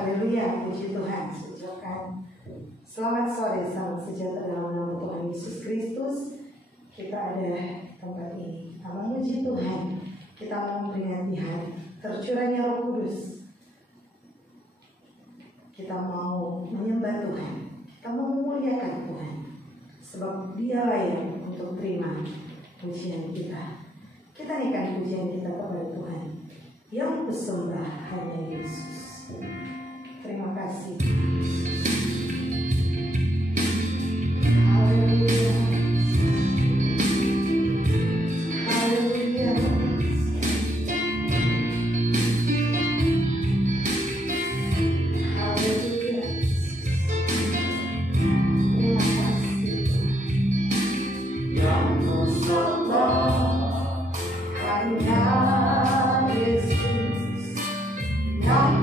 Haleluya, puji Tuhan. Ucapkan selamat sore, salam sejahtera dalam nama Tuhan Yesus Kristus. Kita ada tempat ini, kita memuji Tuhan, kita mau memperingati hari tercurahnya Roh Kudus. Kita mau menyembah Tuhan, kita mau memuliakan Tuhan, sebab Dia layak untuk terima pujian kita. Kita naikkan pujian kita kepada Tuhan yang bersembah hanya Yesus. Terima kasih. Haleluya. Haleluya. Haleluya. Terima kasih. Yang bersembah hanya Yesus. Yang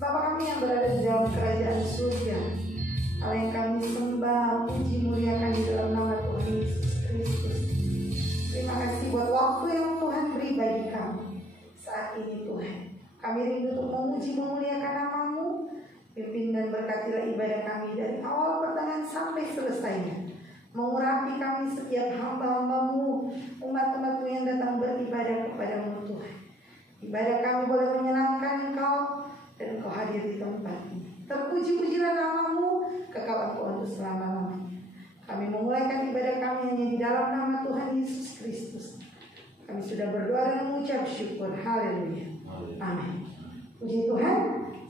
Bapa kami yang berada di dalam kerajaan surga, Allah yang kami sembah, puji, muliakan di dalam nama Tuhan Yesus Kristus. Terima kasih buat waktu yang Tuhan beri bagi kami saat ini Tuhan. Kami rindu untuk memuji, memuliakan nama-Mu. Pimpin dan berkatilah ibadah kami dari awal pertengahan sampai selesainya. Mengurapi kami setiap hamba-hamba-Mu, umat-umat-Mu yang datang beribadah kepada-Mu Tuhan. Ibadah kami boleh menyenangkan Engkau dan Engkau hadir di tempat ini. Terpuji-pujilah nama-Mu, kekal Engkau untuk selama-lamanya. Kami memulaikan ibadah kami hanya di dalam nama Tuhan Yesus Kristus. Kami sudah berdoa dan mengucap syukur. Haleluya. Amin. Puji Tuhan.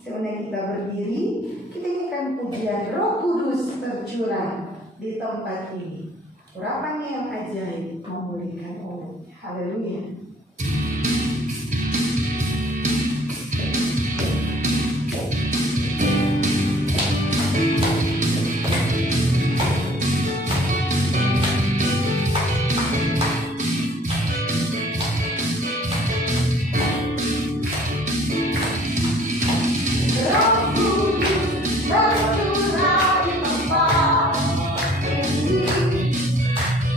Sebenarnya kita berdiri, kita inginkan pujian Roh Kudus tercurah di tempat ini. Urapannya yang ajaib memulihkan umat. Haleluya.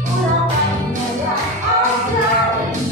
Urapannya yang ajaib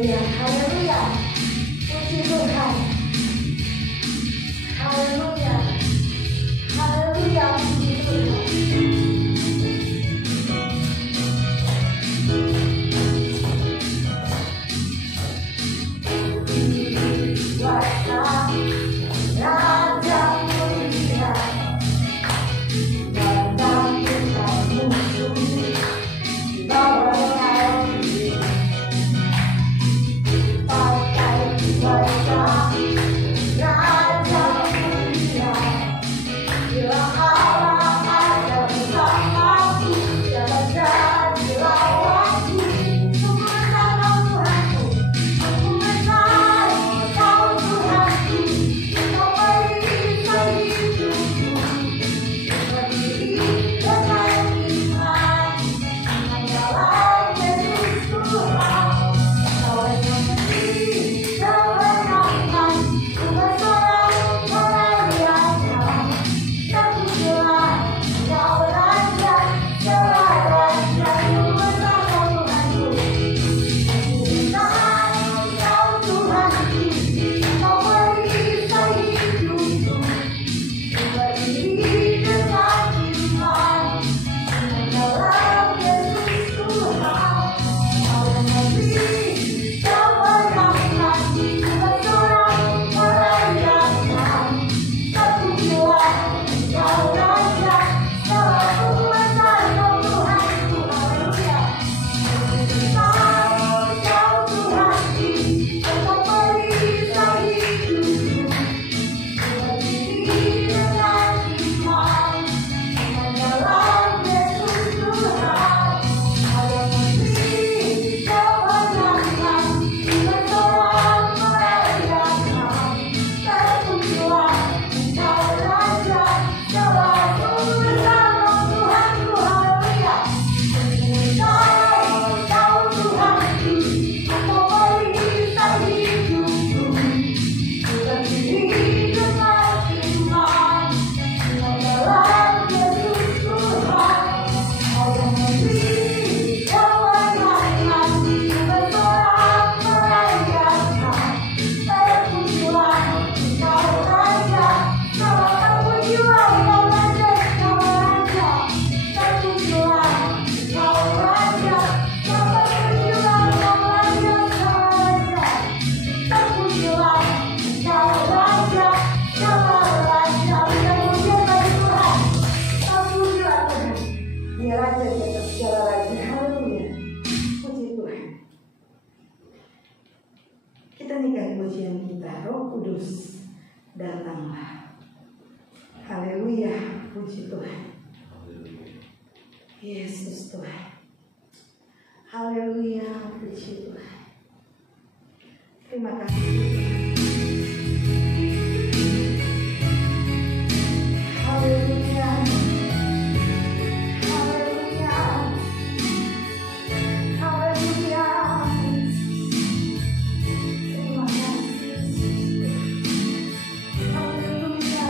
Haleluya, haleluya. Puji Tuhan. Haleluya. Haleluya, puji Tuhan. Datanglah. Haleluya, puji Tuhan. Yesus Tuhan. Haleluya, puji Tuhan. Terima kasih Tuhan. Haleluya. Haleluya. Haleluya. Terima kasih. Haleluya.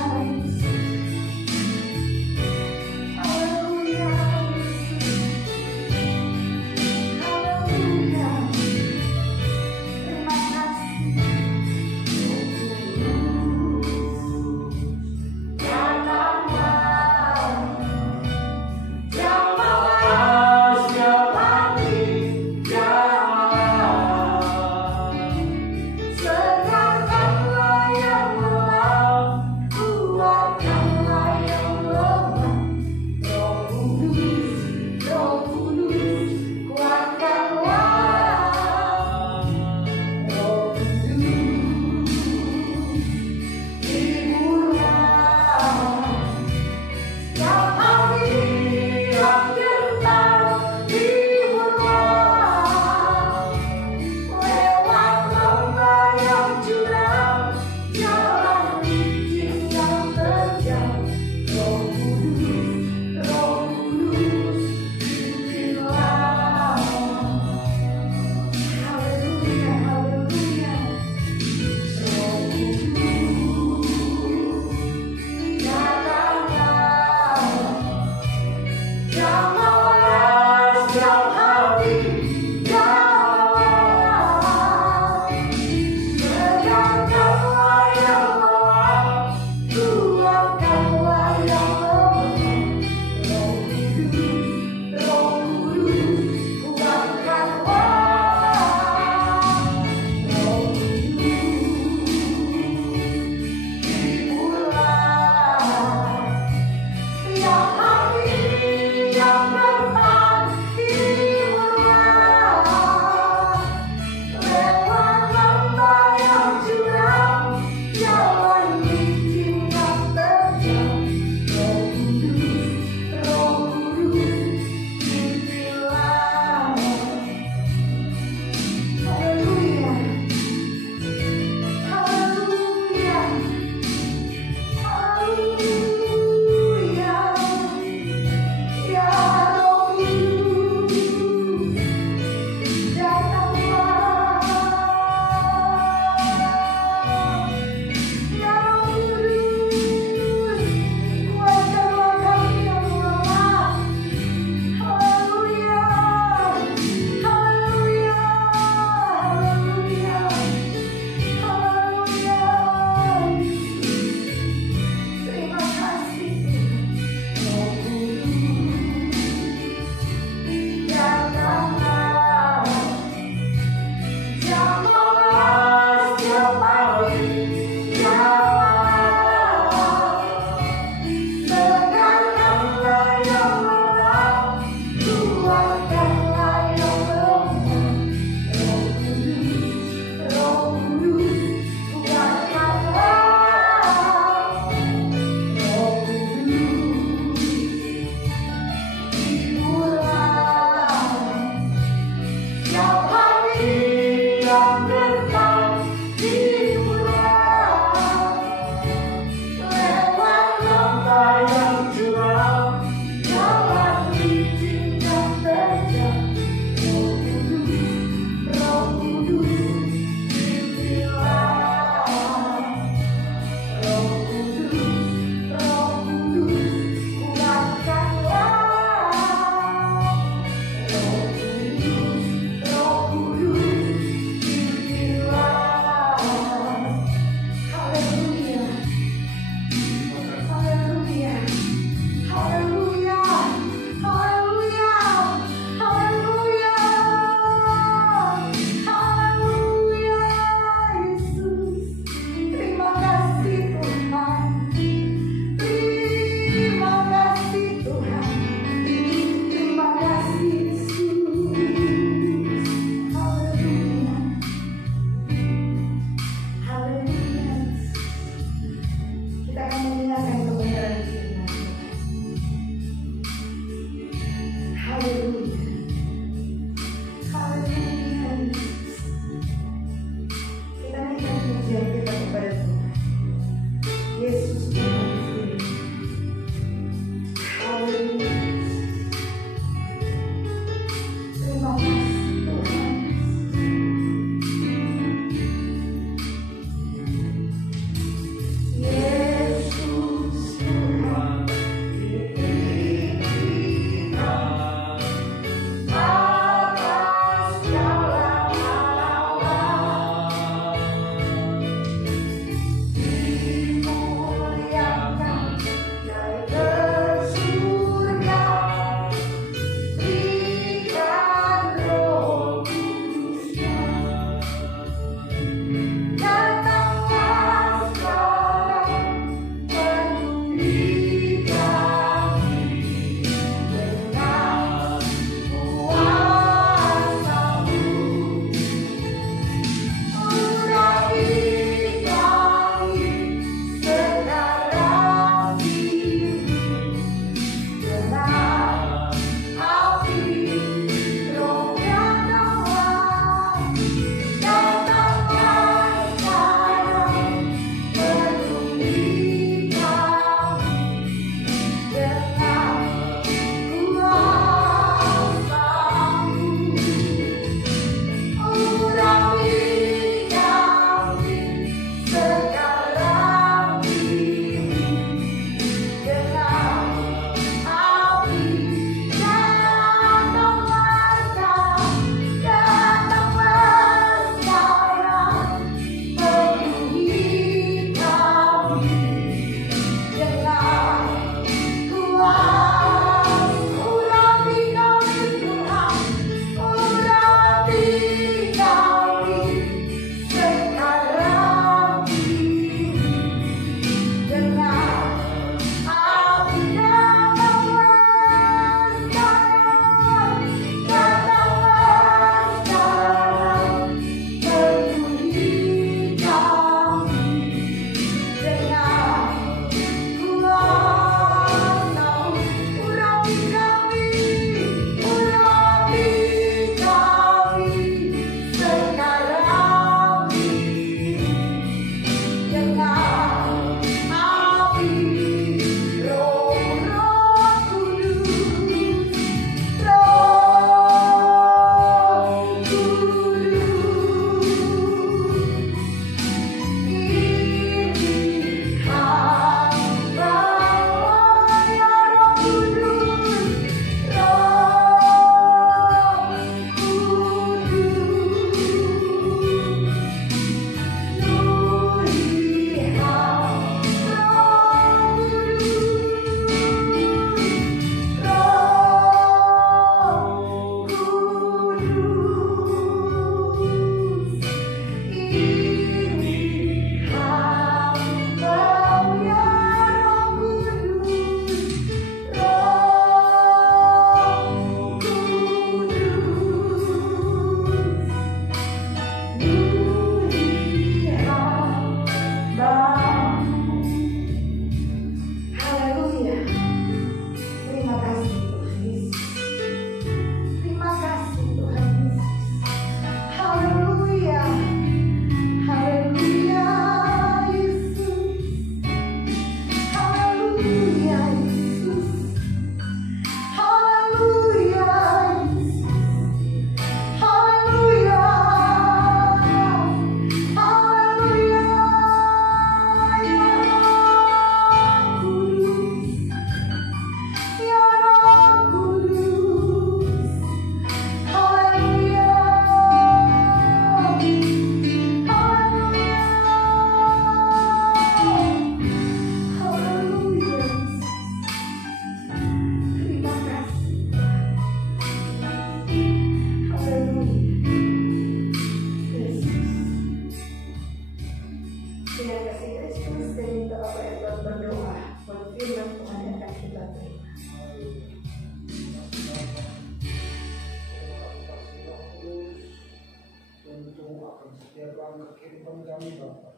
membantu akan setiap langkah kehidupan kami Bapak.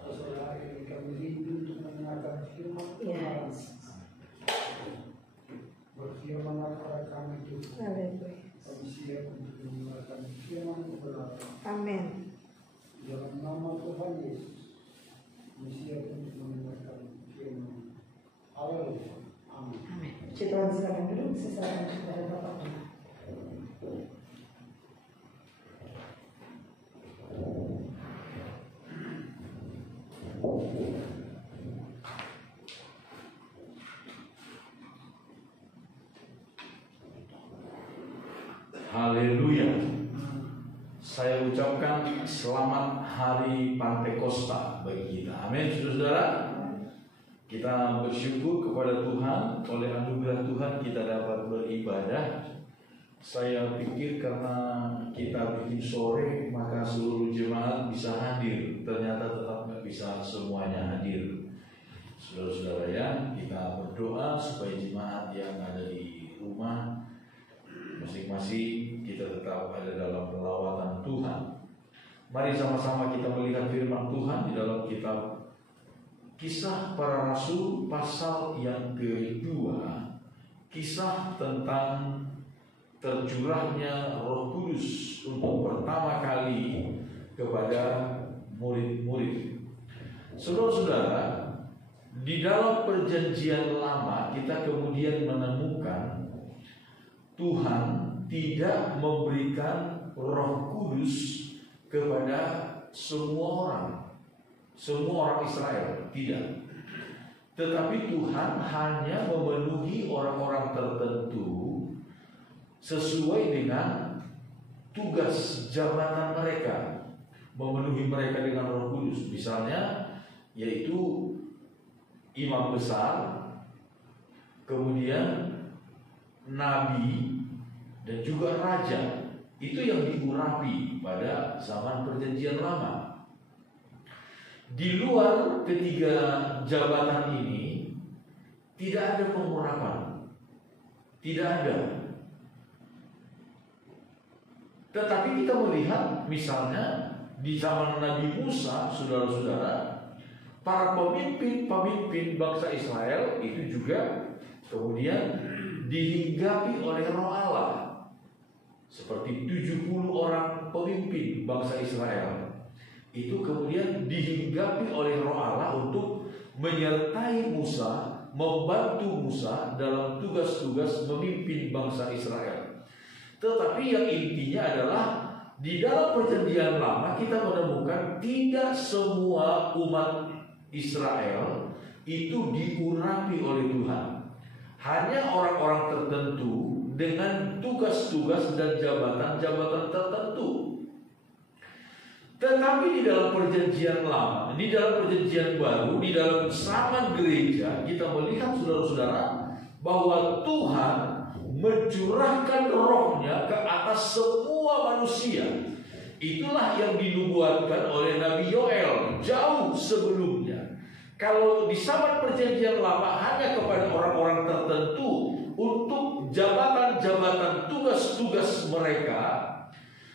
Sore hari ini kami rindu untuk mendengarkan firman Tuhan. Berfirmanlah kepada kami Tuhan. Kami siap untuk mendengarkan firman kebenaran. Amin. Dalam nama Tuhan Yesus, kami siap untuk mendengarkan firman. Haleluya. Amin. Amin. Tuhan silakan duduk, saya serahkan kepada Bapak. Haleluya. Saya ucapkan selamat hari Pantekosta bagi kita. Amin, saudara-saudara. Kita bersyukur kepada Tuhan, oleh anugerah Tuhan kita dapat beribadah. Saya pikir karena kita bikin sore, maka seluruh jemaat bisa hadir. Ternyata tetap nggak bisa semuanya hadir. Saudara-saudara ya, kita berdoa supaya jemaat yang ada di rumah masing-masing kita tetap ada dalam pelawatan Tuhan. Mari sama-sama kita melihat firman Tuhan di dalam kitab Kisah Para Rasul pasal yang kedua. Kisah tentang tercurahnya Roh Kudus untuk pertama kali kepada murid-murid. Saudara-saudara, di dalam perjanjian lama kita kemudian menemukan Tuhan tidak memberikan Roh Kudus kepada semua orang Israel, tidak. Tetapi Tuhan hanya memenuhi orang-orang tertentu sesuai dengan tugas jabatan mereka, memenuhi mereka dengan Roh Kudus. Misalnya, yaitu imam besar, kemudian nabi, dan juga raja. Itu yang diurapi pada zaman perjanjian lama. Di luar ketiga jabatan ini tidak ada pengurapan, tidak ada. Tetapi kita melihat misalnya di zaman Nabi Musa, saudara-saudara, para pemimpin bangsa Israel itu juga kemudian dihinggapi oleh Roh Allah. Seperti 70 orang pemimpin bangsa Israel itu kemudian dihinggapi oleh Roh Allah untuk menyertai Musa, membantu Musa dalam tugas-tugas memimpin bangsa Israel. Tetapi yang intinya adalah di dalam perjanjian lama kita menemukan tidak semua umat Israel itu diurapi oleh Tuhan. Hanya orang-orang tertentu dengan tugas-tugas dan jabatan-jabatan tertentu. Tetapi di dalam perjanjian lama, di dalam perjanjian baru, di dalam zaman gereja, kita melihat saudara-saudara bahwa Tuhan mencurahkan Roh-Nya ke atas semua manusia. Itulah yang dinubuatkan oleh Nabi Yoel jauh sebelumnya. Kalau di zaman perjanjian lama hanya kepada orang-orang tertentu untuk jabatan-jabatan tugas-tugas mereka,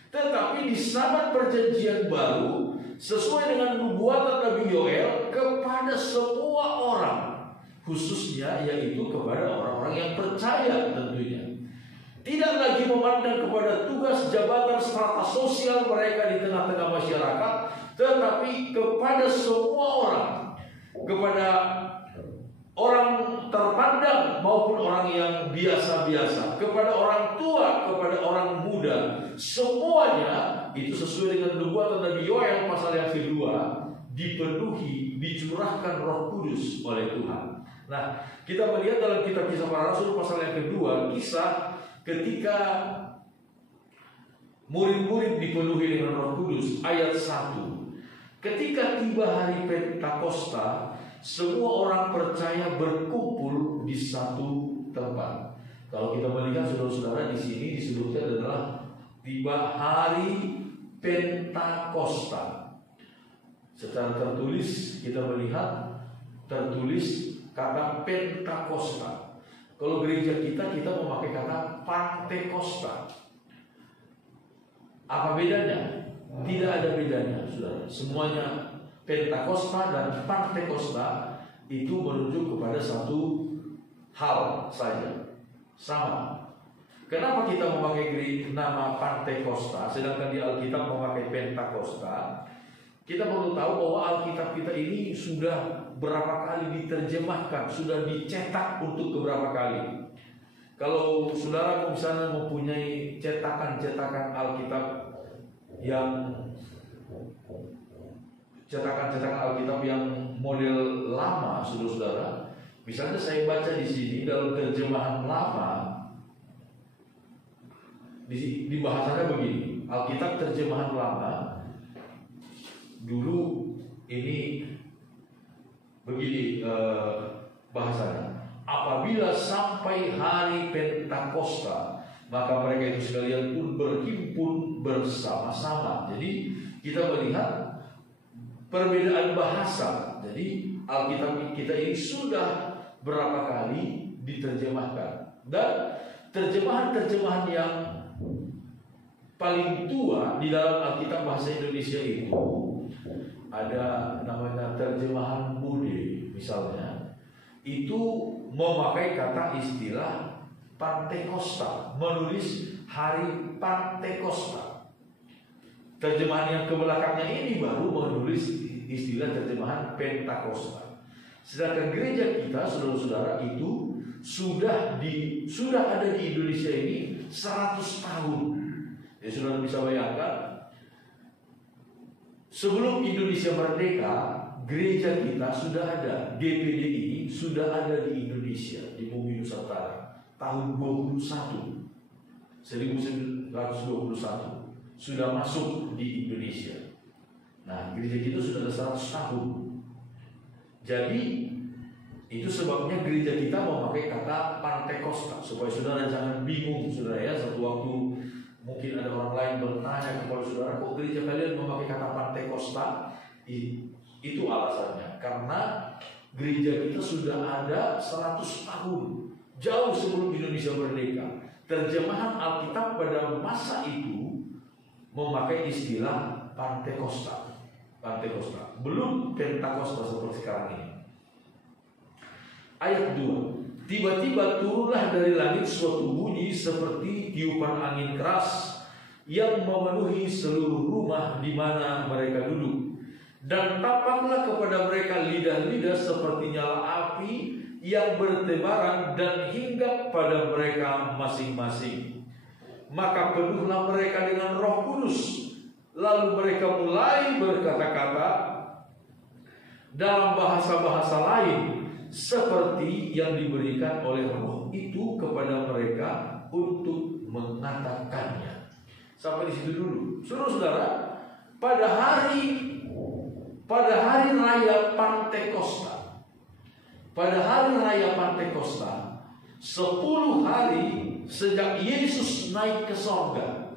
tetapi di zaman perjanjian baru sesuai dengan nubuatan Nabi Yoel kepada semua orang, khususnya yaitu kepada orang-orang yang percaya tentunya. Tidak lagi memandang kepada tugas jabatan strata sosial mereka di tengah-tengah masyarakat, tetapi kepada semua orang, kepada orang terpandang maupun orang yang biasa-biasa, kepada orang tua, kepada orang muda, semuanya itu sesuai dengan nubuatan Nabi Yoel pasal yang kedua, dipenuhi, dicurahkan Roh Kudus oleh Tuhan. Nah, kita melihat dalam kitab Kisah Para Rasul pasal yang kedua, kisah ketika murid-murid dipenuhi dengan Roh Kudus, ayat 1. Ketika tiba hari Pentakosta, semua orang percaya berkumpul di satu tempat. Kalau kita melihat saudara-saudara di sini disebutkan adalah tiba hari Pentakosta. Secara tertulis kita melihat tertulis kata Pentakosta. Kalau gereja kita memakai kata Pantekosta. Apa bedanya? Tidak ada bedanya, saudara. Semuanya Pentakosta dan Pantekosta itu merujuk kepada satu hal saja, sama. Kenapa kita memakai nama Pantekosta sedangkan di Alkitab memakai Pentakosta? Kita perlu tahu bahwa Alkitab kita ini sudah berapa kali diterjemahkan, sudah dicetak untuk beberapa kali. Kalau saudara misalnya mempunyai cetakan-cetakan Alkitab yang model lama, saudara-saudara, misalnya saya baca di sini dalam terjemahan lama, di bahasanya begini, Alkitab terjemahan lama dulu ini begini bahasanya. Apabila sampai hari Pentakosta, maka mereka itu sekalian pun berhimpun bersama-sama. Jadi kita melihat perbedaan bahasa. Jadi Alkitab kita ini sudah berapa kali diterjemahkan, dan terjemahan-terjemahan yang paling tua di dalam Alkitab bahasa Indonesia itu ada namanya terjemahan Budi misalnya, itu memakai kata istilah Pantekosta, menulis hari Pantekosta. Terjemahan yang kebelakangnya ini baru menulis istilah terjemahan Pentakosta. Sedangkan gereja kita, saudara-saudara, itu sudah ada di Indonesia ini 100 tahun. Ya, saudara bisa bayangkan, sebelum Indonesia merdeka, gereja kita sudah ada, GPDI sudah ada di Indonesia, di bumi Nusantara, tahun 1921 sudah masuk di Indonesia. Nah, gereja kita sudah ada 100 tahun. Jadi itu sebabnya gereja kita memakai kata Pantekosta, supaya saudara jangan bingung, saudara ya. Satu waktu mungkin ada orang lain bertanya kepada saudara, kok gereja kalian memakai kata Pantekosta? Itu alasannya, karena gereja kita sudah ada 100 tahun, jauh sebelum Indonesia merdeka. Terjemahan Alkitab pada masa itu memakai istilah Pantekosta, belum Pentakosta seperti sekarang ini. Ayat 2, tiba-tiba turunlah dari langit suatu bunyi seperti tiupan angin keras yang memenuhi seluruh rumah di mana mereka duduk. Dan tampaklah kepada mereka lidah-lidah seperti nyala api yang bertebaran dan hinggap pada mereka masing-masing. Maka penuhlah mereka dengan Roh Kudus. Lalu mereka mulai berkata-kata dalam bahasa-bahasa lain seperti yang diberikan oleh Roh itu kepada mereka untuk mengatakannya. Sampai di situ dulu. Saudara-saudara, pada hari raya Pantekosta, 10 hari sejak Yesus naik ke sorga,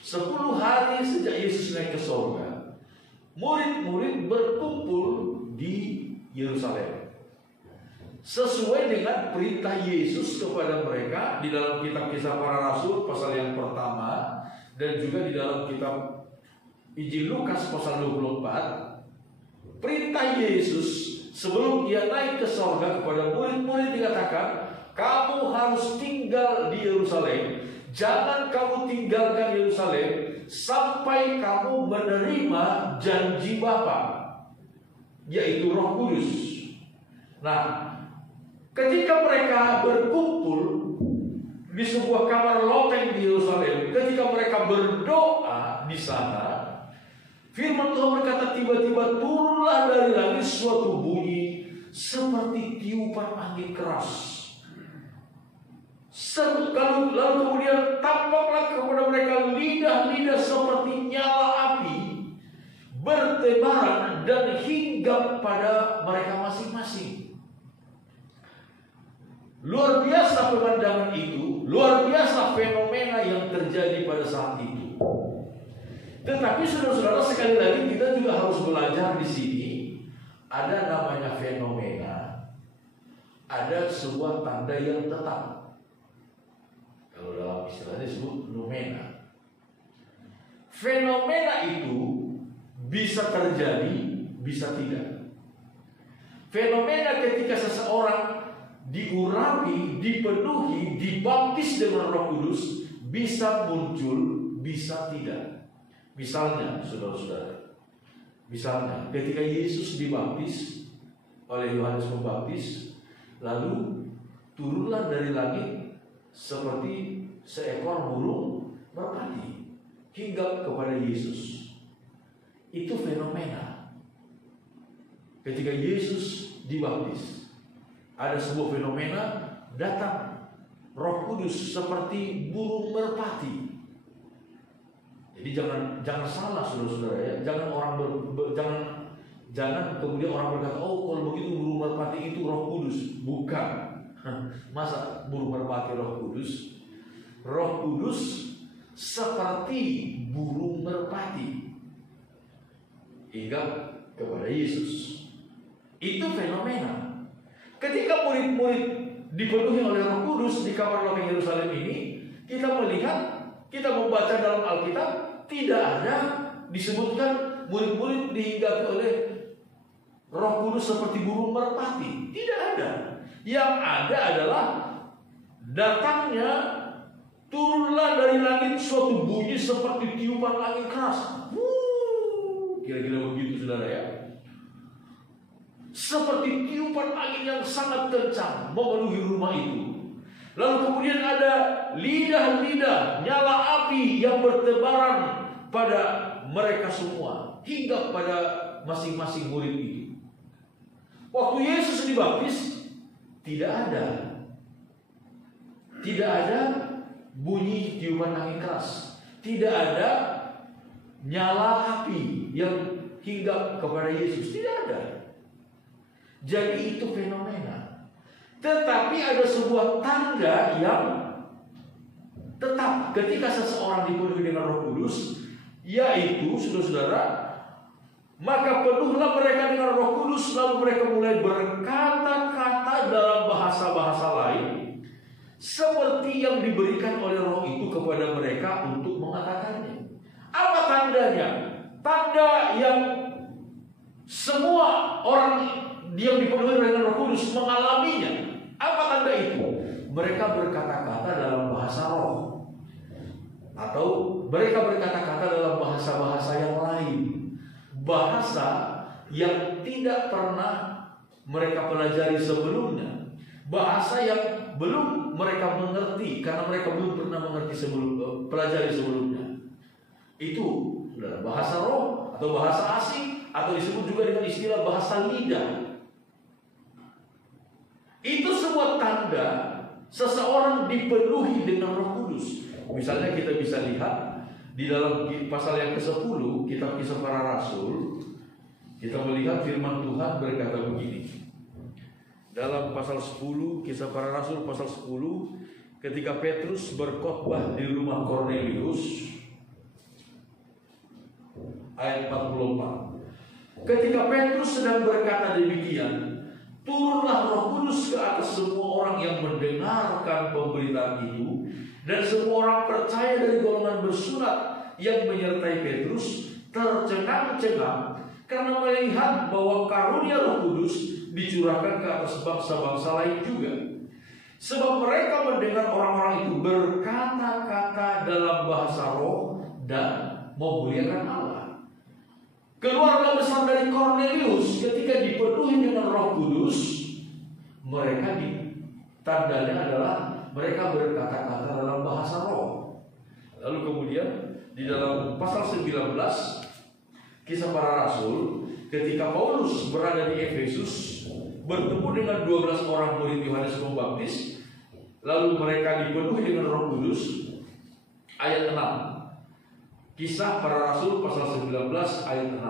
10 hari sejak Yesus naik ke sorga, murid-murid berkumpul di Yerusalem sesuai dengan perintah Yesus kepada mereka di dalam kitab Kisah Para Rasul pasal yang pertama, dan juga di dalam kitab Injil Lukas pasal 24. Perintah Yesus sebelum ia naik ke sorga kepada murid-murid dikatakan, kamu harus tinggal di Yerusalem. Jangan kamu tinggalkan Yerusalem sampai kamu menerima janji Bapa, yaitu Roh Kudus. Nah, ketika mereka berkumpul di sebuah kamar loteng di Yerusalem, ketika mereka berdoa di sana, firman Tuhan berkata, tiba-tiba turunlah dari langit suatu bunyi seperti tiupan angin keras. Lalu kemudian tampaklah kepada mereka lidah-lidah seperti nyala api bertebaran dan hinggap pada mereka masing-masing. Luar biasa pemandangan itu, luar biasa fenomena yang terjadi pada saat itu. Tetapi saudara-saudara, sekali lagi kita juga harus belajar di sini. Ada namanya fenomena, ada sebuah tanda yang tetap. Kalau dalam istilahnya disebut lumena. fenomena itu bisa terjadi, bisa tidak. Fenomena ketika seseorang diurapi, dipenuhi, dibaptis dengan Roh Kudus bisa muncul, bisa tidak. Misalnya, saudara-saudara, misalnya ketika Yesus dibaptis oleh Yohanes Pembaptis, lalu turunlah dari langit seperti seekor burung merpati hingga kepada Yesus. Itu fenomena. Ketika Yesus dibaptis, ada sebuah fenomena, datang Roh Kudus seperti burung merpati. Jadi jangan salah, saudara-saudara ya. Jangan kemudian orang berkata, oh kalau begitu burung merpati itu Roh Kudus. Bukan. Masa burung merpati Roh Kudus? Roh Kudus seperti burung merpati hingga kepada Yesus. Itu fenomena. Ketika murid-murid dipenuhi oleh Roh Kudus di kamar lobeng Yerusalem ini, kita melihat, kita membaca dalam Alkitab, tidak ada disebutkan murid-murid dihinggapi oleh Roh Kudus seperti burung merpati. Tidak ada. Yang ada adalah datangnya, turunlah dari langit suatu bunyi seperti tiupan angin keras. Kira-kira begitu, saudara ya. Seperti tiupan angin yang sangat kencang memenuhi rumah itu. Lalu kemudian ada lidah-lidah nyala api yang bertebaran pada mereka semua hingga pada masing-masing murid itu. Waktu Yesus dibaptis, tidak ada bunyi tiupan angin keras, tidak ada nyala api yang hingga kepada Yesus, tidak ada. Jadi itu fenomena. Tetapi ada sebuah tanda yang tetap ketika seseorang dipenuhi dengan Roh Kudus, yaitu, saudara-saudara, maka penuhlah mereka dengan Roh Kudus, lalu mereka mulai berkata-kata dalam bahasa-bahasa lain, seperti yang diberikan oleh Roh itu kepada mereka untuk mengatakannya. Apa tandanya? Tanda yang semua orang yang dipenuhi dengan Roh Kudus mengalaminya. Apa tanda itu? Mereka berkata-kata dalam bahasa roh, atau mereka berkata-kata dalam bahasa-bahasa yang lain, bahasa yang tidak pernah mereka pelajari sebelumnya, bahasa yang belum mereka mengerti karena mereka belum pernah mengerti pelajari sebelumnya. Itu bahasa roh atau bahasa asing, atau disebut juga dengan istilah bahasa lidah. Itu sebuah tanda seseorang dipenuhi dengan Roh Kudus. Misalnya kita bisa lihat di dalam pasal yang ke-10 kitab Kisah Para Rasul, kita melihat firman Tuhan berkata begini. Dalam pasal 10 Kisah Para Rasul pasal 10, ketika Petrus berkhotbah di rumah Kornelius, ayat 44. Ketika Petrus sedang berkata demikian, turunlah Roh Kudus ke atas semua orang yang mendengarkan pemberitaan itu, dan semua orang percaya dari golongan bersunat yang menyertai Petrus tercengang-cengang karena melihat bahwa karunia Roh Kudus dicurahkan ke atas bangsa-bangsa lain juga. Sebab mereka mendengar orang-orang itu berkata-kata dalam bahasa roh dan memuliakan Allah. Keluarga besar dari Kornelius ketika dipenuhi dengan Roh Kudus, mereka tandanya adalah mereka berkata-kata dalam bahasa roh. Lalu kemudian di dalam pasal 19 Kisah Para Rasul, ketika Paulus berada di Efesus bertemu dengan 12 orang murid Yohanes Pembaptis, lalu mereka dipenuhi dengan Roh Kudus, ayat 6. Kisah Para Rasul pasal 19 ayat 6.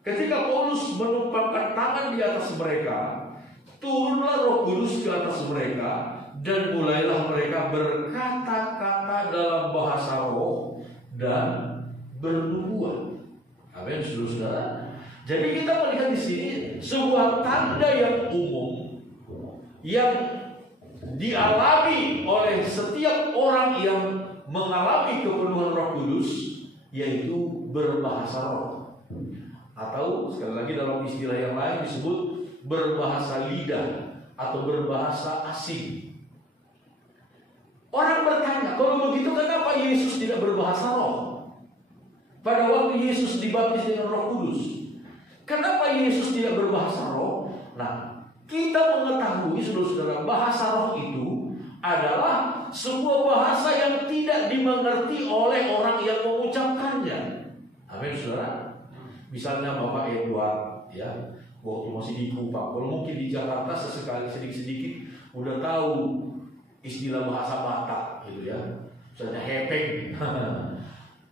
Ketika Paulus menumpangkan tangan di atas mereka, turunlah Roh Kudus ke atas mereka, dan mulailah mereka berkata-kata dalam bahasa roh dan bernubuat. Amin, saudara-saudara. Jadi kita melihat di sini sebuah tanda yang umum yang dialami oleh setiap orang yang mengalami kepenuhan Roh Kudus, yaitu berbahasa roh. Atau sekali lagi dalam istilah yang lain disebut berbahasa lidah atau berbahasa asing. Orang bertanya, kalau begitu kenapa Yesus tidak berbahasa roh? Pada waktu Yesus dibaptis dengan Roh Kudus, kenapa Yesus tidak berbahasa roh? Nah, kita mengetahui saudara-saudara, bahasa roh itu adalah sebuah bahasa yang tidak dimengerti oleh orang yang mengucapkannya. Amin, saudara. Misalnya Bapak Edward, ya, waktu masih di Kupang, kalau mungkin di Jakarta sesekali sedikit-sedikit udah tahu istilah bahasa Batak, gitu ya. Misalnya hepeng.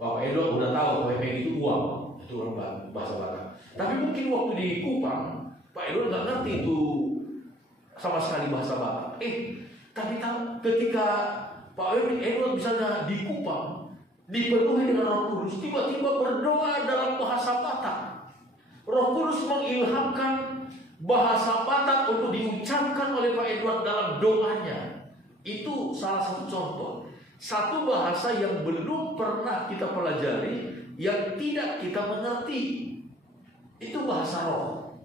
Bapak Edward udah tahu bahwa hepeng itu uang, itu orang bahasa Batak. Tapi mungkin waktu di Kupang, Pak Edward nggak ngerti itu sama sekali bahasa Batak. Tapi ketika Pak Edward misalnya di Kupang dipenuhi dengan Roh Kudus, tiba-tiba berdoa dalam bahasa Batak. Roh Kudus mengilhamkan bahasa Batak untuk diucapkan oleh Pak Edward dalam doanya. Itu salah satu contoh. Satu bahasa yang belum pernah kita pelajari, yang tidak kita mengerti. Itu bahasa roh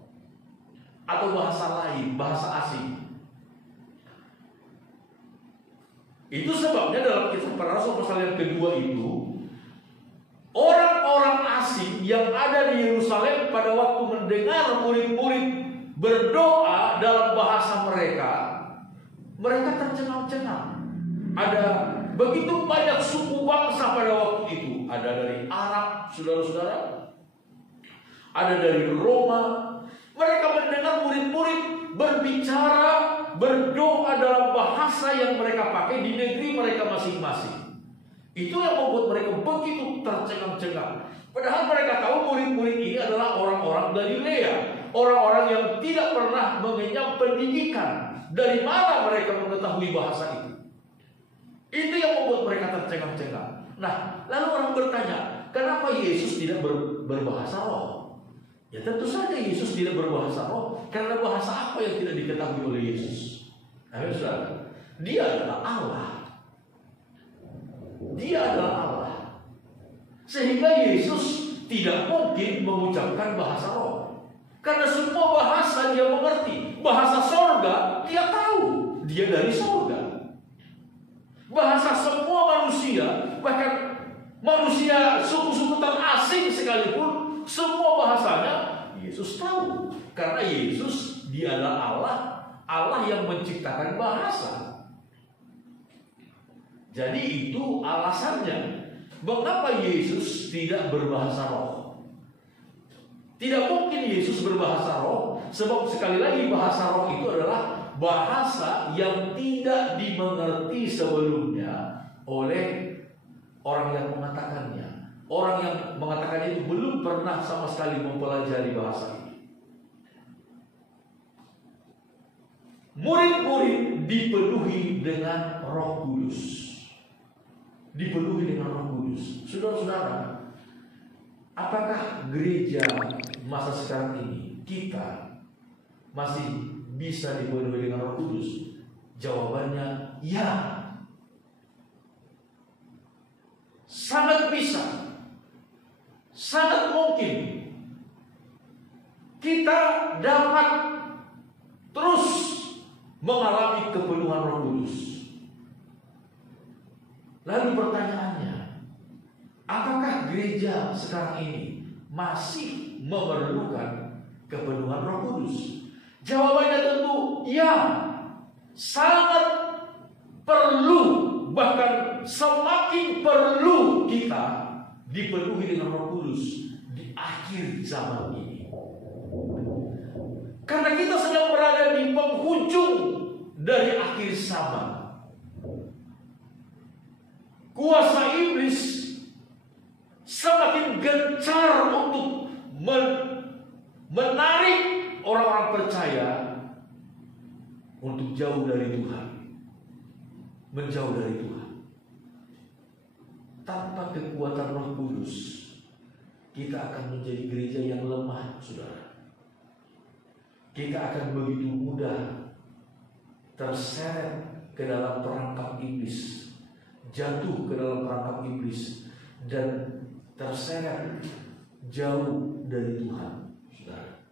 atau bahasa lain, bahasa asing. Itu sebabnya dalam Kisah Para Rasul pasal yang kedua itu, orang-orang asing yang ada di Yerusalem pada waktu mendengar murid-murid berdoa dalam bahasa mereka, mereka tercengang-cengang. Ada begitu banyak suku bangsa pada waktu itu. Ada dari Arab, saudara-saudara, ada dari Roma. Mereka mendengar murid-murid berbicara, berdoa dalam bahasa yang mereka pakai di negeri mereka masing-masing. Itu yang membuat mereka begitu tercengang-cengang. Padahal mereka tahu murid-murid ini adalah orang-orang Galilea, orang-orang yang tidak pernah mengenyam pendidikan. Dari mana mereka mengetahui bahasa itu? Itu yang membuat mereka tercengang-cengang. Nah, lalu orang bertanya, kenapa Yesus tidak berbahasa roh? Ya tentu saja Yesus tidak berbahasa roh, karena bahasa apa yang tidak diketahui oleh Yesus? Amin, saudara. Dia adalah Allah. Dia adalah Allah. Sehingga Yesus tidak mungkin mengucapkan bahasa roh, karena semua bahasa dia mengerti. Bahasa sorga dia tahu, dia dari sorga. Bahasa semua manusia, bahkan manusia suku-suku terasing sekalipun, semua bahasanya Yesus tahu. Karena Yesus dia adalah Allah, Allah yang menciptakan bahasa. Jadi itu alasannya mengapa Yesus tidak berbahasa roh. Tidak mungkin Yesus berbahasa roh, sebab sekali lagi bahasa roh itu adalah bahasa yang tidak dimengerti sebelumnya oleh orang yang mengatakannya. Orang yang mengatakannya itu belum pernah sama sekali mempelajari bahasa ini. Murid-murid dipenuhi dengan Roh Kudus. Dipenuhi dengan Roh Kudus. Saudara-saudara, apakah gereja masa sekarang ini kita masih bisa dipenuhi dengan Roh Kudus? Jawabannya ya. Sangat bisa. Sangat mungkin kita dapat terus mengalami kepenuhan Roh Kudus. Lalu pertanyaannya, apakah gereja sekarang ini masih memerlukan kepenuhan Roh Kudus? Jawabannya tentu ya. Sangat perlu, bahkan semakin perlu kita dipenuhi dengan Roh Kudus di akhir zaman ini. Karena kita sedang berada di penghujung dari akhir zaman. Kuasa iblis semakin gencar untuk menarik orang-orang percaya untuk jauh dari Tuhan, menjauh dari Tuhan. Tanpa kekuatan Roh Kudus, kita akan menjadi gereja yang lemah, saudara. Kita akan begitu mudah terseret ke dalam perangkap iblis, jatuh ke dalam perangkap iblis, dan terseret jauh dari Tuhan, saudara.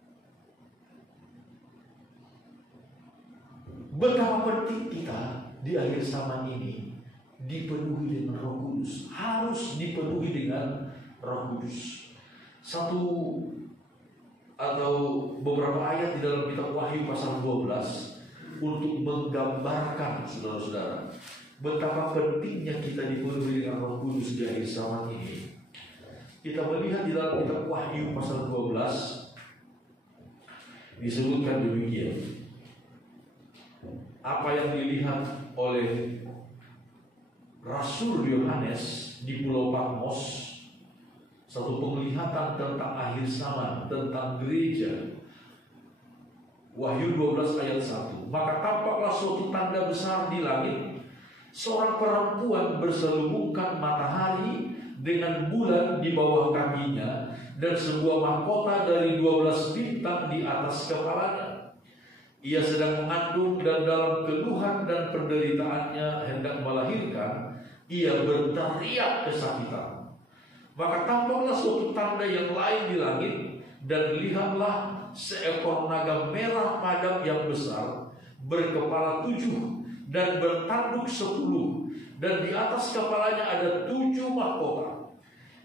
Betapa penting kita di akhir zaman ini dipenuhi dengan Roh Kudus, harus dipenuhi dengan Roh Kudus. Satu atau beberapa ayat di dalam kitab Wahyu pasal 12 untuk menggambarkan, saudara-saudara, betapa pentingnya kita dipenuhi dengan Roh Kudus di akhir zaman ini. Kita melihat di dalam kitab Wahyu pasal 12 disebutkan demikian. Apa yang dilihat oleh Rasul Yohanes di Pulau Patmos, satu penglihatan tentang akhir zaman, tentang gereja. Wahyu 12 ayat 1. Maka tampaklah suatu tanda besar di langit, seorang perempuan berselubungkan matahari dengan bulan di bawah kakinya, dan sebuah mahkota dari 12 bintang di atas kepalanya. Ia sedang mengandung, dan dalam keluhan dan penderitaannya hendak melahirkan, ia berteriak kesakitan. Maka tampaklah suatu tanda yang lain di langit, dan lihatlah seekor naga merah padam yang besar, berkepala 7 dan bertanduk 10, dan di atas kepalanya ada 7 mahkota,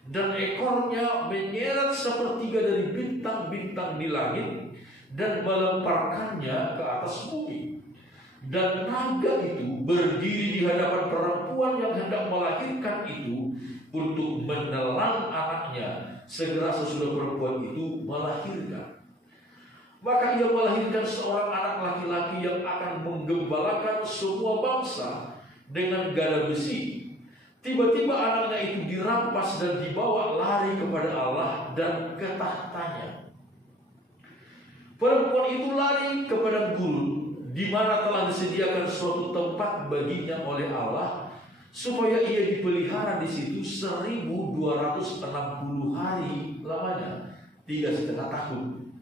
dan ekornya menyeret sepertiga dari bintang-bintang di langit, dan melemparkannya ke atas bumi. Dan naga itu berdiri di hadapan perempuan yang hendak melahirkan itu untuk menelan anaknya segera sesudah perempuan itu melahirkan. Maka ia melahirkan seorang anak laki-laki yang akan menggembalakan semua bangsa dengan gada besi. Tiba-tiba anaknya itu dirampas dan dibawa lari kepada Allah dan ke tahtanya. Perempuan itu lari ke padang gurun, di mana telah disediakan suatu tempat baginya oleh Allah, supaya ia dipelihara di situ 1260 hari lamanya, 3,5 tahun.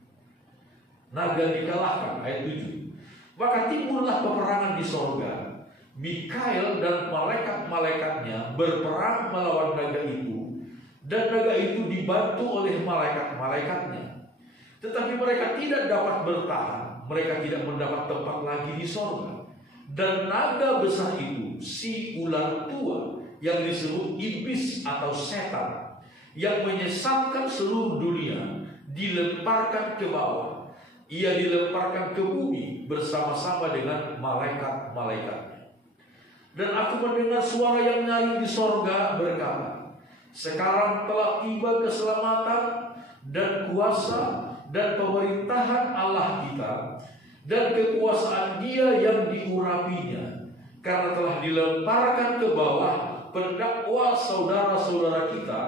Naga dikalahkan, ayat 7. Maka timbullah peperangan di sorga. Mikael dan malaikat-malaikatnya berperang melawan naga itu, dan naga itu dibantu oleh malaikat-malaikatnya. Tetapi mereka tidak dapat bertahan, mereka tidak mendapat tempat lagi di sorga. Dan naga besar itu, si ular tua yang disebut iblis atau setan, yang menyesatkan seluruh dunia, dilemparkan ke bawah. Ia dilemparkan ke bumi bersama-sama dengan malaikat-malaikatnya. Dan aku mendengar suara yang nyaring di sorga berkata, sekarang telah tiba keselamatan dan kuasa dan pemerintahan Allah kita, dan kekuasaan Dia yang diurapinya, karena telah dilemparkan ke bawah pendakwa saudara-saudara kita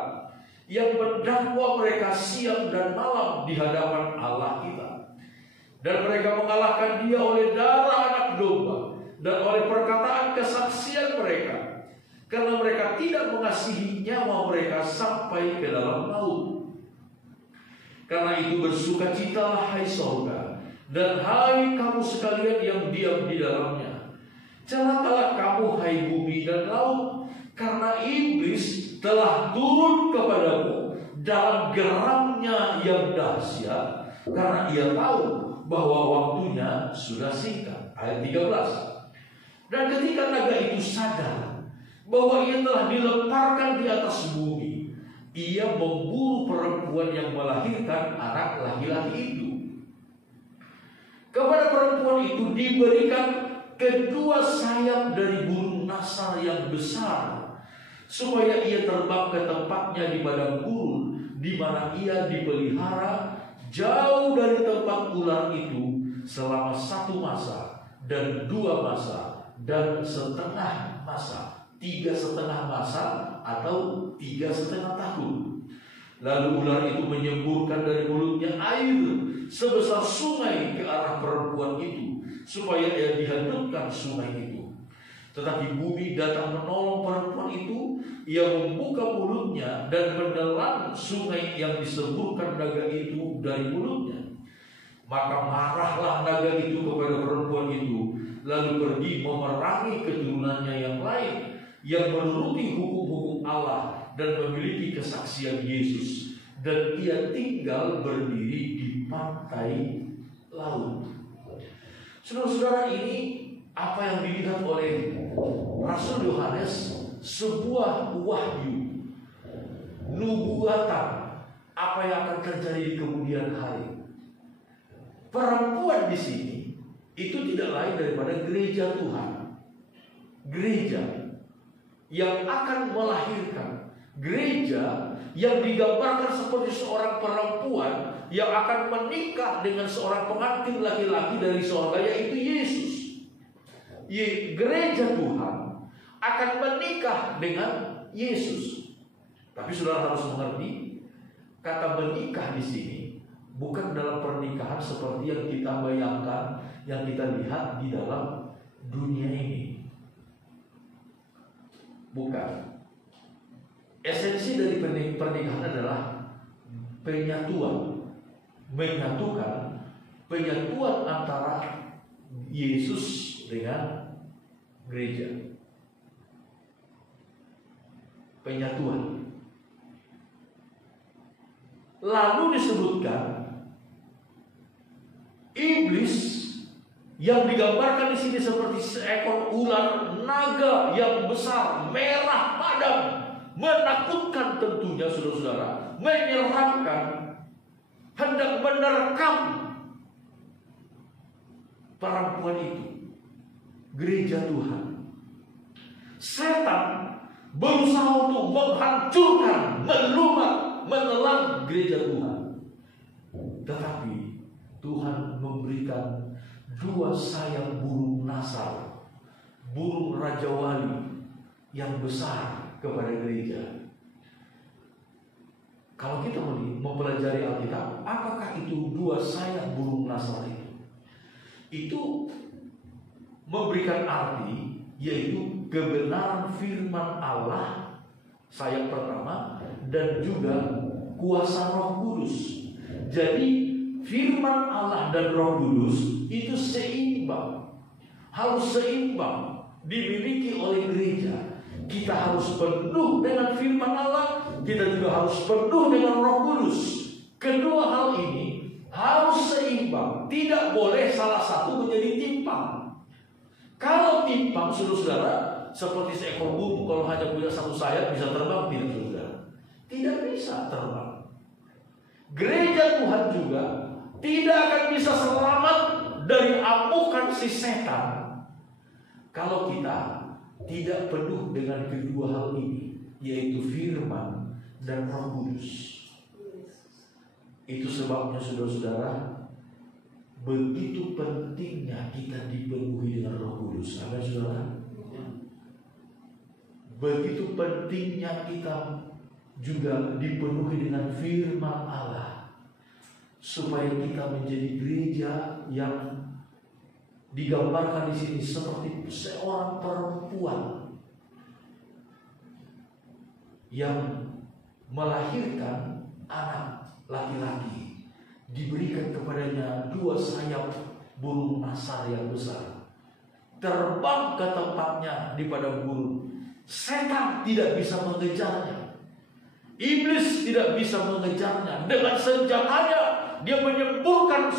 yang mendakwa mereka siang dan malam di hadapan Allah kita. Dan mereka mengalahkan Dia oleh darah anak domba dan oleh perkataan kesaksian mereka, karena mereka tidak mengasihi nyawa mereka sampai ke dalam maut. Karena itu bersukacitalah hai sorga, dan hai kamu sekalian yang diam di dalamnya. Celakalah kamu hai bumi dan laut, karena iblis telah turun kepadamu dalam geramnya yang dahsyat, karena ia tahu bahwa waktunya sudah singkat. Ayat 13. Dan ketika naga itu sadar bahwa ia telah dilemparkan di atas bumi, ia memburu perempuan yang melahirkan anak laki-laki itu. Kepada perempuan itu diberikan kedua sayap dari burung nasar yang besar, supaya ia terbang ke tempatnya di padang gurun, di mana ia dipelihara jauh dari tempat ular itu selama 1 masa dan 2 masa dan setengah masa, 3,5 masa atau 3,5 tahun. Lalu ular itu menyemburkan dari mulutnya air sebesar sungai ke arah perempuan itu, supaya ia dihanyutkan sungai itu. Tetapi bumi datang menolong perempuan itu. Ia membuka mulutnya dan menelan sungai yang disemburkan naga itu dari mulutnya. Maka marahlah naga itu kepada perempuan itu, lalu pergi memerangi keturunannya yang lain, yang menuruti hukum-hukum Allah dan memiliki kesaksian Yesus, dan ia tinggal berdiri di pantai laut. Saudara-saudara, ini apa yang dilihat oleh Rasul Yohanes, sebuah wahyu, nubuatan apa yang akan terjadi di kemudian hari. Perempuan di sini itu tidak lain daripada gereja Tuhan, gereja yang akan melahirkan, gereja yang digambarkan seperti seorang perempuan yang akan menikah dengan seorang pengantin laki-laki dari surga, yaitu Yesus. Gereja Tuhan akan menikah dengan Yesus. Tapi saudara harus mengerti, kata menikah di sini bukan dalam pernikahan seperti yang kita bayangkan, yang kita lihat di dalam dunia ini. Bukan. Esensi dari pernikahan adalah penyatuan, menyatukan, penyatuan antara Yesus dengan gereja. Penyatuan. Lalu disebutkan iblis yang digambarkan di sini seperti seekor ular naga yang besar, merah padam, menakutkan tentunya saudara-saudara, menyeramkan, hendak menerkam perempuan itu, gereja Tuhan. Setan berusaha untuk menghancurkan, melumat, menelan gereja Tuhan. Tetapi Tuhan memberikan 2 sayap burung nasar, burung raja wali yang besar kepada gereja. Kalau kita mempelajari Alkitab, apakah itu 2 sayap burung nasar itu? Itu memberikan arti, yaitu kebenaran firman Allah, sayap pertama, dan juga kuasa Roh Kudus. Jadi firman Allah dan Roh Kudus itu seimbang, harus seimbang dimiliki oleh gereja. Kita harus penuh dengan firman Allah, kita juga harus penuh dengan Roh Kudus. Kedua hal ini harus seimbang, tidak boleh salah satu menjadi timpang. Kalau timpang, saudara-saudara, seperti seekor burung kalau hanya punya 1 sayap bisa terbang, tidak saudara? Tidak bisa terbang. Gereja Tuhan juga tidak akan bisa selamat dari amukan si setan kalau kita tidak penuh dengan kedua hal ini, yaitu firman dan Roh Kudus. Itu sebabnya saudara-saudara, begitu pentingnya kita dipenuhi dengan Roh Kudus. Amin saudara. Begitu pentingnya kita juga dipenuhi dengan firman Allah, supaya kita menjadi gereja yang digambarkan di sini seperti seorang perempuan yang melahirkan anak laki-laki, diberikan kepadanya 2 sayap burung nasar yang besar, terbang ke tempatnya di padang gurun. Setan tidak bisa mengejarnya, iblis tidak bisa mengejarnya. Dengan senjatanya dia menyemburkan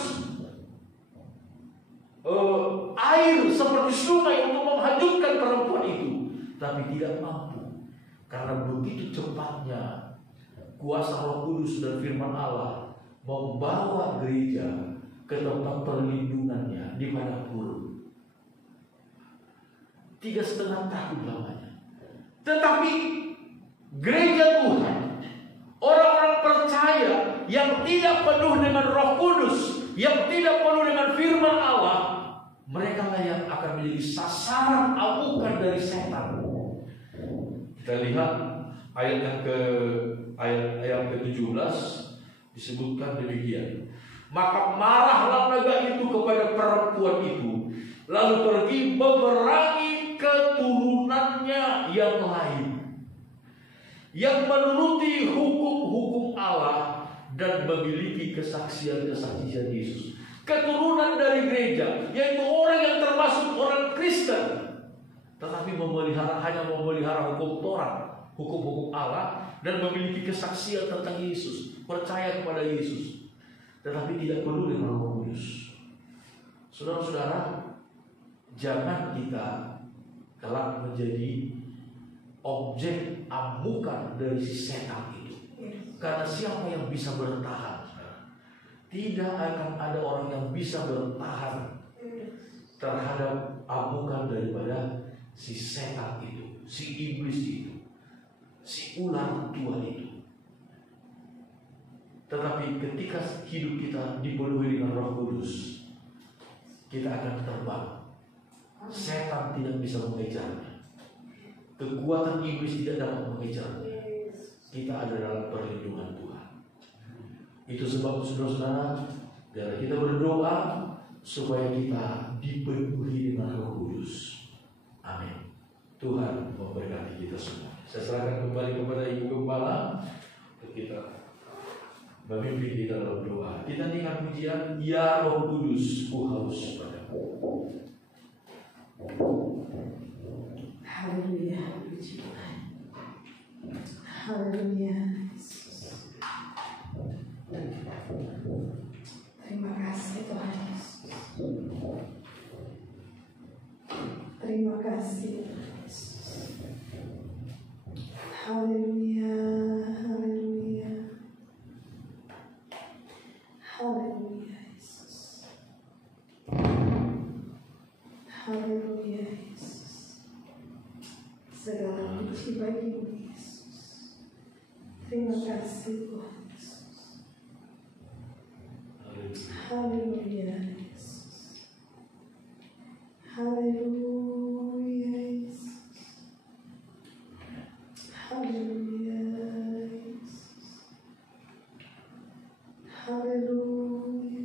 air seperti sungai untuk menghanyutkan perempuan itu, tapi tidak mampu, karena begitu cepatnya kuasa Roh Kudus dan firman Allah membawa gereja ke tempat perlindungannya di padang gurun. 3,5 tahun lamanya. Tetapi gereja Tuhan, orang-orang percaya yang tidak penuh dengan Roh Kudus, yang tidak penuh dengan firman Allah, mereka lah yang akan menjadi sasaran amukan dari setan. Kita lihat ayat yang ke-17 disebutkan demikian. Maka marahlah naga itu kepada perempuan itu, lalu pergi memerangi keturunannya yang lain, yang menuruti hukum-hukum Allah dan memiliki kesaksian-kesaksian Yesus. Keturunan dari gereja, yaitu orang yang termasuk orang Kristen, tetapi hanya memelihara hukum Taurat, hukum-hukum Allah dan memiliki kesaksian tentang Yesus, percaya kepada Yesus, tetapi tidak perlu dengan Roh Kudus. Saudara-saudara, jangan kita kelak menjadi objek amukan dari si setan itu. Karena siapa yang bisa bertahan? Tidak akan ada orang yang bisa bertahan terhadap amukan daripada si setan itu, si iblis itu, si ular tua itu. Tetapi ketika hidup kita dipenuhi dengan Roh Kudus, kita akan terbang. Setan tidak bisa mengejarnya. Kekuatan iblis tidak dapat mengejarnya. Kita ada dalam perlindungan Tuhan. Itu sebab saudara-saudara, biar kita berdoa supaya kita dipenuhi dengan Roh Kudus. Amin. Tuhan memberkati kita semua. Saya serahkan kembali kepada Ibu Gembala untuk kita memimpin kita dalam doa. Kita ingat pujian, Ya Roh Kudus, ku haus padamu. Haleluya, puji Tuhan. Haleluya. Terima kasih Tuhan Yesus. Terima kasih Tuhan Yesus. Haleluya, haleluya. Haleluya Yesus. Haleluya Yesus. Segala puji bagimu Yesus. Terima kasih Tuhan Yesus. Haleluya Yesus. Haleluya Yesus. Haleluya Yesus. Haleluya.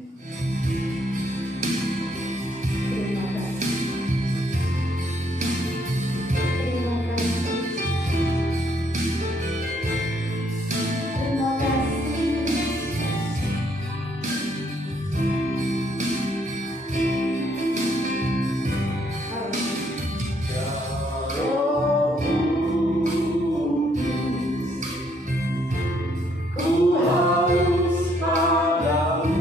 Terima kasih. Terima kasih. Terima kasih. Ku haus padamu.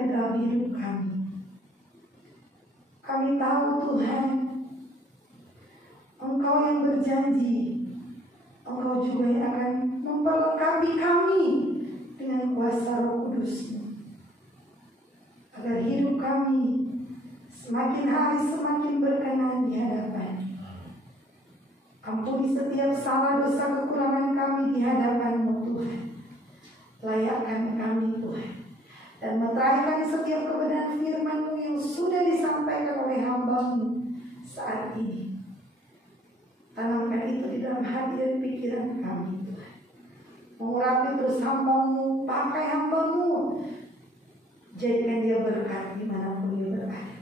di dalam hidup kami. Kami tahu Tuhan, Engkau yang berjanji, Engkau juga yang akan memperlengkapi kami dengan kuasa Roh Kudus-Mu, agar hidup kami semakin hari semakin berkenan di hadapan. Ampuni setiap salah dosa kekurangan kami di hadapan-Mu Tuhan. Layakkan kami Tuhan, dan meteraikan setiap kebenaran firman-Mu yang sudah disampaikan oleh hamba-Mu saat ini. Tanamkan itu di dalam hati dan pikiran kami Tuhan. Mengurapi terus hamba-Mu, pakai hamba-Mu, jadikan dia berkat dimanapun dia berada.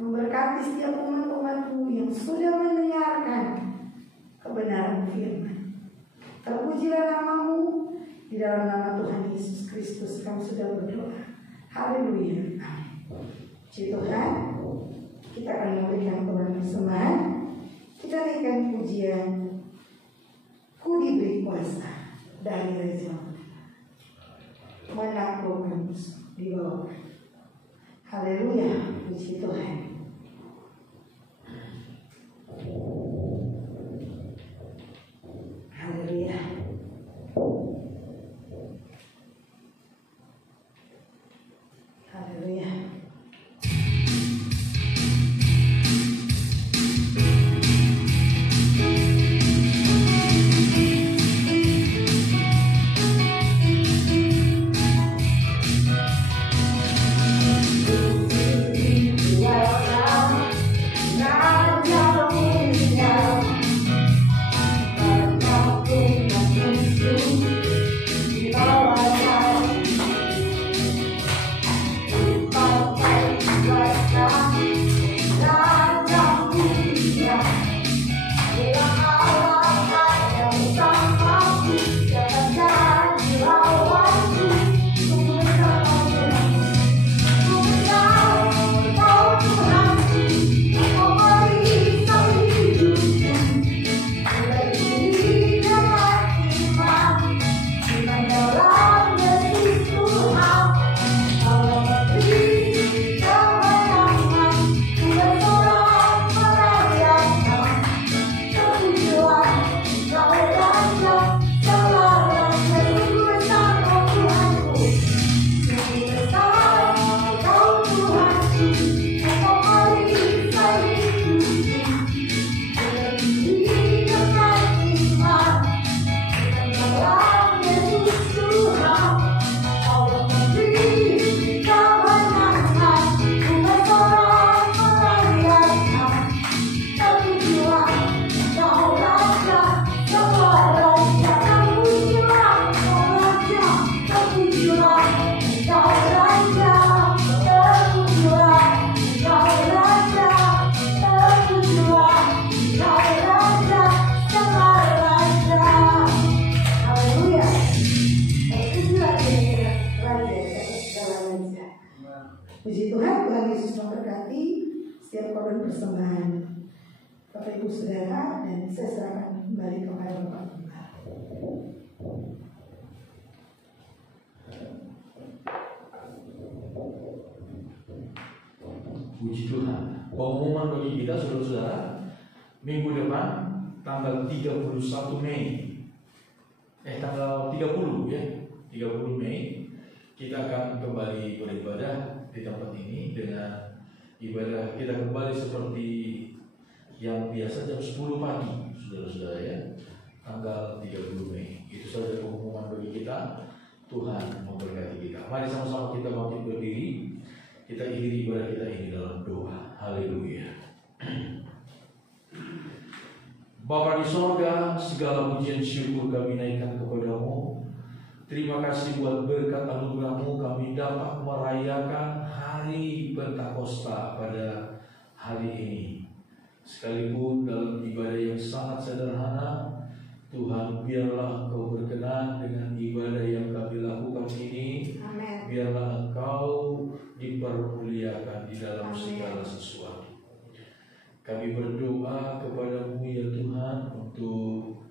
Memberkati setiap umat-umat-Mu yang sudah mendengarkan kebenaran firman. Terpujilah nama-Mu, di dalam nama Tuhan Yesus Kristus kami sudah berdoa. Haleluya. Amin. Puji Tuhan, kita akan memberikan korban persembahan. Kita naikkan pujian Ku Diberi Kuasa dari Raja menaklukkan di bawah. Haleluya, puji Tuhan. Haleluya. Haleluya. Puji Tuhan, Tuhan Yesus memberkati setiap korban persembahan Bapak Ibu Saudara, dan saya serahkan kembali kepada Bapak Gembala. Puji Tuhan. Pengumuman bagi kita saudara-saudara, minggu depan tanggal 31 Mei, tanggal 30 ya, 30 Mei kita akan kembali beribadah di tempat ini dengan ibadah kita kembali seperti yang biasa jam 10 pagi, saudara-saudara ya, tanggal 30 Mei. Itu saja pengumuman bagi kita. Tuhan memberkati kita. Mari sama-sama kita bangkit berdiri. Kita akhiri ibadah kita ini dalam doa. Haleluya. Bapa di sorga, segala pujian syukur kami naikkan kepadamu. Terima kasih buat berkat anugerah-Mu kami dapat merayakan hari Pentakosta pada hari ini. Sekalipun dalam ibadah yang sangat sederhana, Tuhan, biarlah Engkau berkenan dengan ibadah yang kami lakukan ini. Amen. Biarlah Engkau dipermuliakan di dalam segala sesuatu. Kami berdoa kepadamu ya Tuhan untuk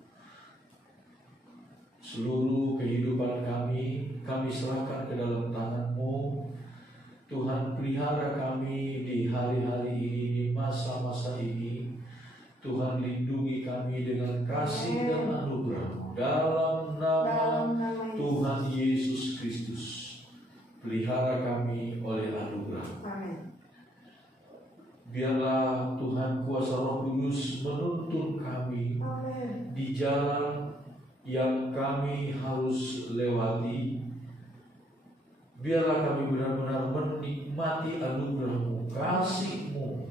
seluruh kehidupan kami serahkan ke dalam tangan-Mu. pelihara kami di hari-hari ini, di masa-masa ini. Tuhan lindungi kami dengan kasih dan anugerah-Mu dalam nama Tuhan Yesus Kristus. Pelihara kami oleh anugerah. Biarlah Tuhan kuasa Roh Kudus menuntun kami di jalan yang kami harus lewati. Biarlah kami benar-benar menikmati anugerah-Mu, kasih-Mu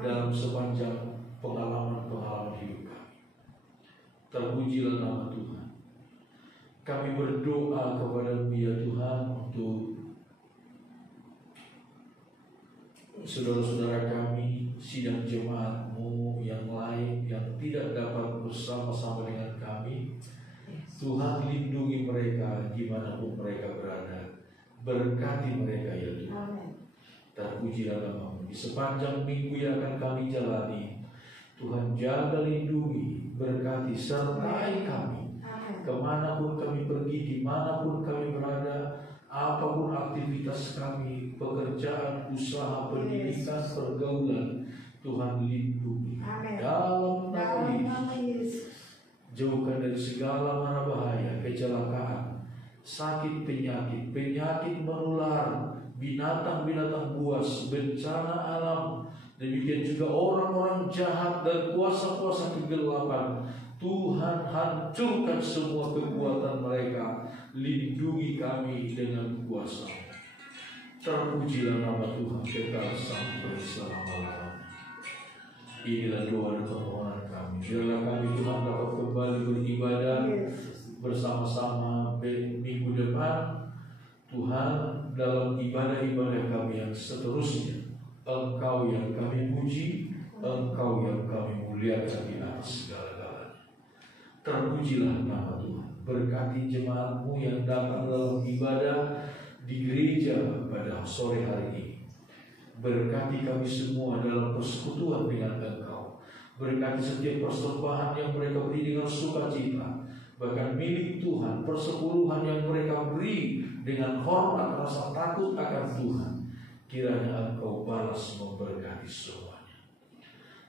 dalam sepanjang pengalaman-pengalaman hidup kami. Terpujilah nama Tuhan. Kami berdoa kepada-Mu ya Tuhan untuk saudara-saudara kami, sidang jemaat-Mu yang lain yang tidak dapat bersama-sama dengan kami. Tuhan lindungi mereka dimanapun mereka berada. Berkati mereka ya Tuhan. Terpujilah nama-Mu. Di sepanjang minggu yang akan kami jalani, Tuhan jaga, lindungi, berkati, sertai kami. Kemanapun kami pergi, dimanapun kami berada, apapun aktivitas kami, pekerjaan, usaha, pendidikan, pergaulan, Tuhan lindungi. Dalam nama Yesus, jauhkan dari segala mara bahaya, kecelakaan, sakit, penyakit menular, binatang-binatang buas, bencana alam, demikian juga orang-orang jahat dan kuasa-kuasa kegelapan. Tuhan hancurkan semua kekuatan mereka. Lindungi kami dengan kuasa. Terpujilah nama Tuhan kekal sampai selama-lamanya. Inilah doa dan permohonan kami. Biarlah kami Tuhan dapat kembali beribadah bersama-sama minggu depan. Tuhan, dalam ibadah-ibadah kami yang seterusnya, Engkau yang kami puji, Engkau yang kami muliakan di atas segala-galanya. Terpujilah nama Tuhan. Berkati jemaat-Mu yang datang dalam ibadah di gereja pada sore hari ini. Berkati kami semua dalam persekutuan dengan Engkau. Berkati setiap persembahan yang mereka beri dengan sukacita. Bahkan milik Tuhan, persepuluhan yang mereka beri dengan hormat, rasa takut akan Tuhan. Kiranya Engkau balas memberkati semuanya.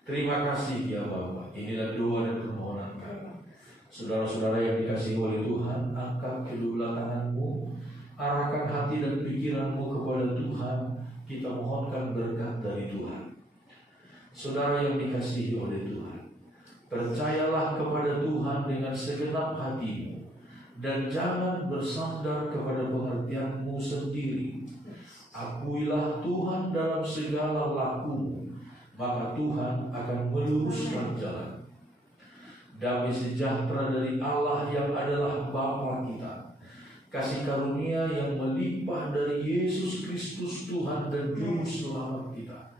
Terima kasih ya Bapa. Inilah doa dan permohonan kami. Saudara-saudara yang dikasihi oleh Tuhan, angkat kedua tangan-Mu, arahkan hati dan pikiran-Mu kepada Tuhan. Kita mohonkan berkat dari Tuhan. Saudara yang dikasihi oleh Tuhan, percayalah kepada Tuhan dengan segenap hatimu, dan jangan bersandar kepada pengertianmu sendiri. Akuilah Tuhan dalam segala lakumu, maka Tuhan akan meluruskan jalan. Damai sejahtera dari Allah yang adalah Bapa kita, kasih karunia yang melimpah dari Yesus Kristus Tuhan dan Juru Selamat kita,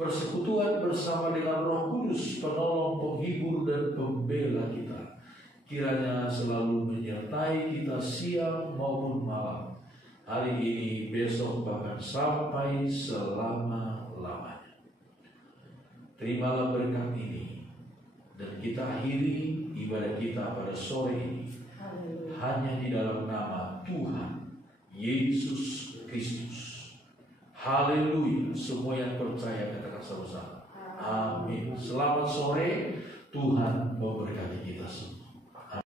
persekutuan bersama dengan Roh Kudus, penolong, penghibur dan pembela kita, kiranya selalu menyertai kita siang maupun malam, hari ini, besok, bahkan sampai selama-lamanya. Terimalah berkat ini, dan kita akhiri ibadah kita pada sore ini hanya di dalam nama Tuhan Yesus Kristus. Haleluya. Semua yang percaya katakan sama-sama. Amin. Selamat sore. Tuhan memberkati kita semua.